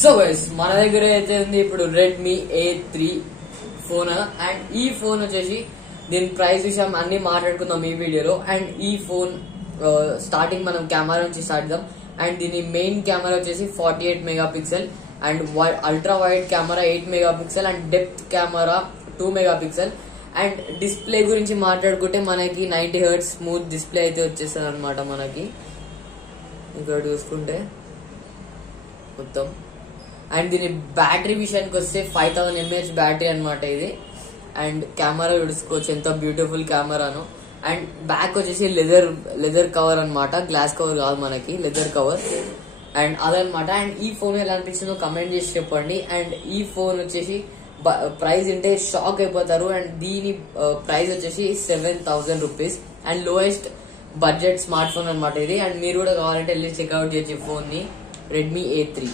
So guys మన దగ్గర అయితే ఉంది ఇప్పుడు రెడ్మీ A3 ఫోన్. అండ్ ఈ ఫోన్ వచ్చేసి దీని ప్రైస్ విషయం అన్ని మాట్లాడుకుందాం ఈ వీడియోలో. అండ్ ఈ ఫోన్ స్టార్టింగ్ మనం కెమెరా నుంచి స్టార్ట్ చేద్దాం. అండ్ దీని మెయిన్ కెమెరా వచ్చేసి 48 megapixel and ultra wide camera 8 megapixel and depth camera 2 megapixel. And display గురించి మాట్లాడుకుంటే మనకి 90 Hz స్మూత్ డిస్ప్లే అయితే వచ్చేస్తుంది అనమాట. మనకి ఇక్కడ చూసుకుంటే మొత్తం. అండ్ దీని బ్యాటరీ విషయానికి వస్తే 5000 mAh బ్యాటరీ అనమాట ఇది. అండ్ కెమెరా చూసుకోవచ్చు ఎంత బ్యూటిఫుల్ కెమెరాను. అండ్ బ్యాక్ వచ్చేసి లెదర్ కవర్ అనమాట, గ్లాస్ కవర్ కాదు మనకి, లెదర్ కవర్. అండ్ అదనమాట. అండ్ ఈ ఫోన్ ఎలా అనిపించిందో కమెంట్ చేసి చెప్పండి. అండ్ ఈ ఫోన్ వచ్చేసి ప్రైస్ అంటే షాక్ అయిపోతారు. అండ్ దీని ప్రైస్ వచ్చేసి 7000 rupees and lowest budget smart phone అనమాట ఇది. అండ్ మీరు కూడా కావాలంటే వెళ్ళి చెక్అవుట్ చేయొచ్చు ఫోన్ ని, రెడ్మీ A3.